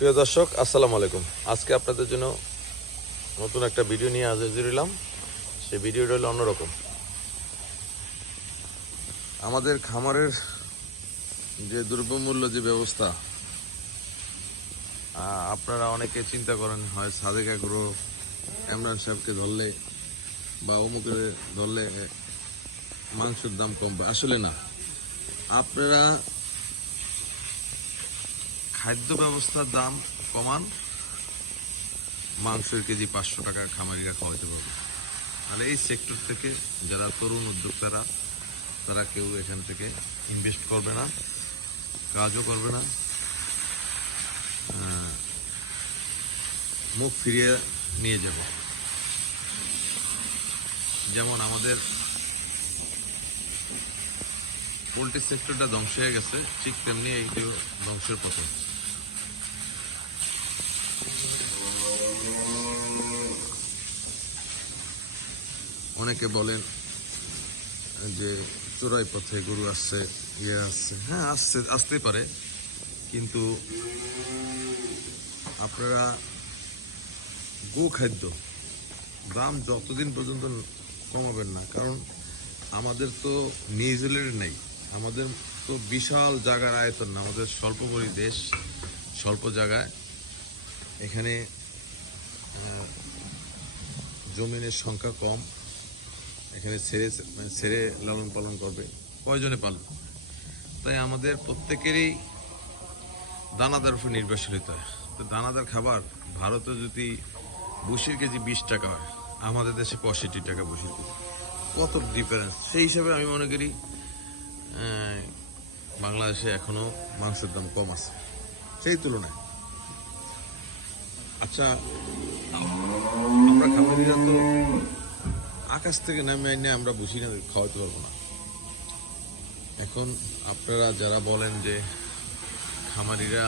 প্রিয় দর্শক, আসসালামু আলাইকুম। আজকে আপনাদের জন্য নতুন একটা ভিডিও নিয়ে হাজির হলাম। সেই ভিডিওটা হলো অন্যরকম। আমাদের খামারের যে দ্রব্যমূল্য যে ব্যবস্থা, আপনারা অনেকে চিন্তা করেন হয় সাদেক এগ্রো ইমরান সাহেবকে ধরলে বা অমুকে ধরলে মাংসের দাম কমবে। আসলে না, আপনারা খাদ্য ব্যবস্থার দাম কমান, মাংসের কেজি 500 টাকা খামারিরা খাওয়াইতে পারবে। আর এই সেক্টর থেকে যারা তরুণ উদ্যোক্তারা, তারা কেউ এখান থেকে ইনভেস্ট করবে না, কাজও করবে না, মুখ ফিরিয়ে নিয়ে যাবে। যেমন আমাদের পোলট্রি সেক্টরটা ধ্বংস হয়ে গেছে, ঠিক তেমনি এইটিও ধ্বংসের পথে। অনেকে বলেন যে চোরাই পথে গরু আসছে, আসছে। হ্যাঁ, আসতেই পারে, কিন্তু আপনারা গোখাদ্য দাম যতদিন পর্যন্ত কমাবেন না, কারণ আমাদের তো নিউজিল্যান্ড নেই, আমাদের তো বিশাল জায়গার আয়তন না, আমাদের স্বল্পপরি দেশ, স্বল্প জায়গায়। এখানে জমিনের সংখ্যা কম, এখানে ছেড়ে লালন পালন করবে, কয়জনে পালবে? তাই আমাদের প্রত্যেকেরই দানাদার উপর নির্ভরশীল হতে হয়। তো দানাদার খাবার ভারতে যদি ভুসির কেজি 20 টাকা হয়, আমাদের দেশে 65 টাকা ভুসির কেজি। কত ডিফারেন্স! সেই হিসাবে আমি মনে করি বাংলাদেশে এখনো মাংসের দাম কম আছে সেই তুলনায়। আচ্ছা, আমরা খামারিরা তো আকাশ থেকে নামে এনে আমরা বুঝি না, খাওয়াতে পারবো না। এখন আপনারা যারা বলেন যে খামারিরা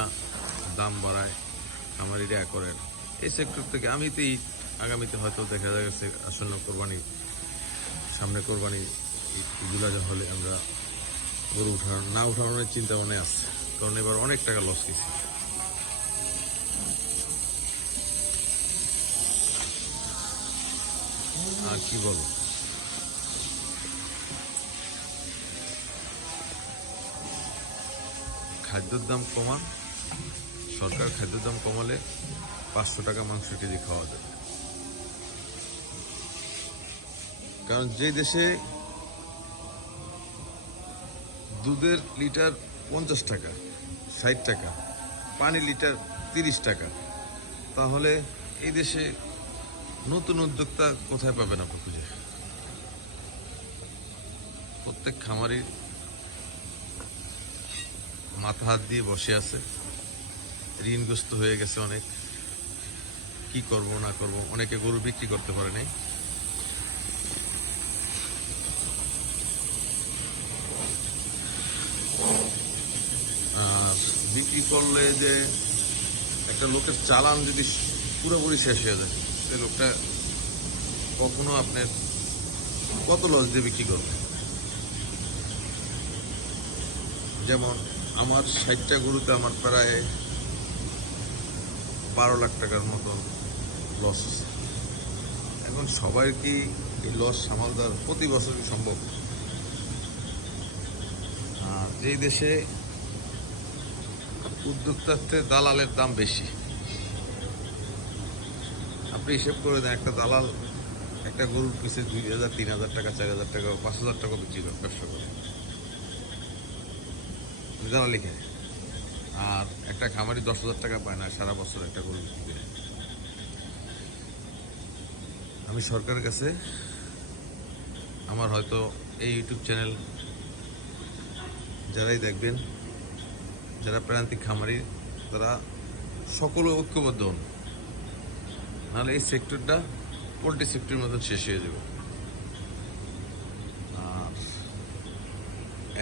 দাম বাড়ায়, খামারিরা করেন, এই সেক্টর থেকে আমি তো আগামীতে হয়তো দেখা যাচ্ছে আসন্ন কোরবানি, সামনে কোরবানি এগুলো হলে আমরা গরু উঠানোর চিন্তা ভাবনা আসছে, কারণ এবার অনেক টাকা লস গেছে। আর কি বলবো, খাদ্যের দাম কমান, সরকার খাদ্যের দাম কমালে 500 টাকা মাংস কেজি খাওয়া যাবে। কারণ যে দেশে দুধের লিটার 50 টাকা, 60 টাকা, পানি লিটার 30 টাকা, তাহলে এই দেশে নতুন উদ্যোক্তা কোথায় পাবেন আপনি খুঁজে? প্রত্যেক খামারি মাথা হাত দিয়ে বসে আছে, ঋণগ্রস্ত হয়ে গেছে অনেক। কি করব না করব, অনেকে গরু বিক্রি করতে পারে নাই। আর বিক্রি করলে যে একটা লোকের চালান যদি পুরোপুরি শেষ হয়ে যায়, সেই লোকটা কখনো আপনার কত লস দিয়ে বিক্রি করবে? যেমন আমার 60টা গরুতে আমার প্রায় 12 লাখ টাকার মতো লস। এখন সবাই কি এই লস সামাল দেওয়ার প্রতি বছরই সম্ভব? যেই দেশে উদ্যোক্তাতে দালালের দাম বেশি, আপনি হিসেব করে দেন, একটা দালাল একটা গরুর পিছে 2,000, 3,000 টাকা, 4,000 টাকা, 5,000 টাকা বিক্রি করে, ব্যবসা করে, দালালি খায়। আর একটা খামারি 10,000 টাকা পায় না সারা বছর একটা গরু বিক্রি করে। আমি সরকারের কাছে, আমার হয়তো এই ইউটিউব চ্যানেল যারাই দেখবেন, যারা প্রান্তিক খামারি, তারা সকলে ঐক্যবদ্ধ হন, নাহলে এই সেক্টরটা পোলট্রি সেক্টরের মতো শেষ হয়ে যাবে। আর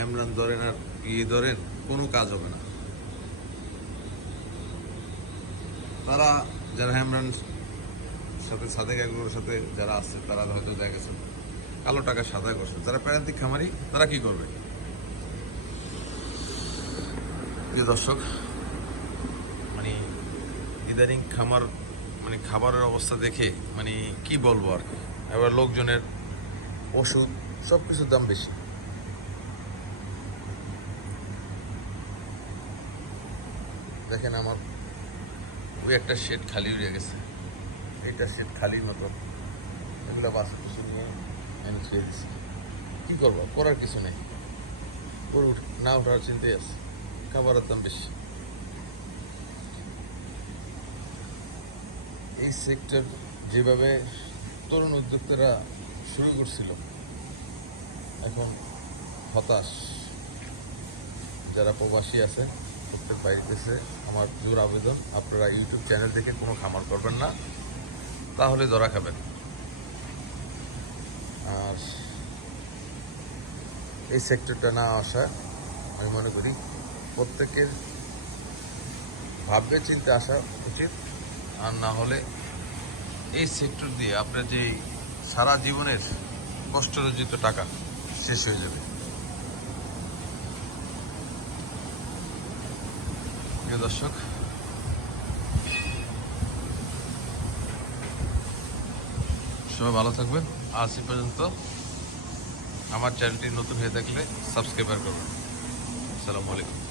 এমরান ধরেন আর ধরেন, কোনো কাজ হবে না। তারা যারা এমরান সাথে সাদেক এগুলোর সাথে যারা আছে, তারা হয়তো দেখা গেছে কালো টাকা সাদা করছে। যারা প্রান্তিক খামারি, তারা কি করবে? প্রিয় দর্শক, মানে ইদানিং খামার মানে খাবারের অবস্থা দেখে মানে কি বলবো আর কি, এবার লোকজনের ওষুধ সব কিছুর দাম বেশি। দেখেন আমার ওই একটা শেড খালি হয়ে গেছে, এইটা শেড খালির মতো, এগুলো বাসা কিছু নিয়ে এনে ছেড়ে দিচ্ছি। কী করবো, করার কিছু নেই, করে না ওঠার চিন্তাই আছে, খাবারের দাম বেশি। এই সেক্টর যেভাবে তরুণ উদ্যোক্তারা শুরু করছিল, এখন হতাশ। যারা প্রবাসী আছে প্রত্যেক বাড়িতেছে, আমার জোর আবেদন, আপনারা ইউটিউব চ্যানেল থেকে কোনো খামার করবেন না, তাহলে ধরা খাবেন। আর এই সেক্টরটা না আসা আমি মনে করি প্রত্যেকের ভাববে চিন্তা আসা উচিত, আর না হলে এই সেক্টর দিয়ে আপনার যে সারা জীবনের কষ্টার্জিত টাকা শেষ হয়ে যাবে। প্রিয় দর্শক, সবাই ভালো থাকবেন। আজ এই পর্যন্ত। আমার চ্যানেলটি নতুন হয়ে থাকলে সাবস্ক্রাইব করবেন। আসসালামু আলাইকুম।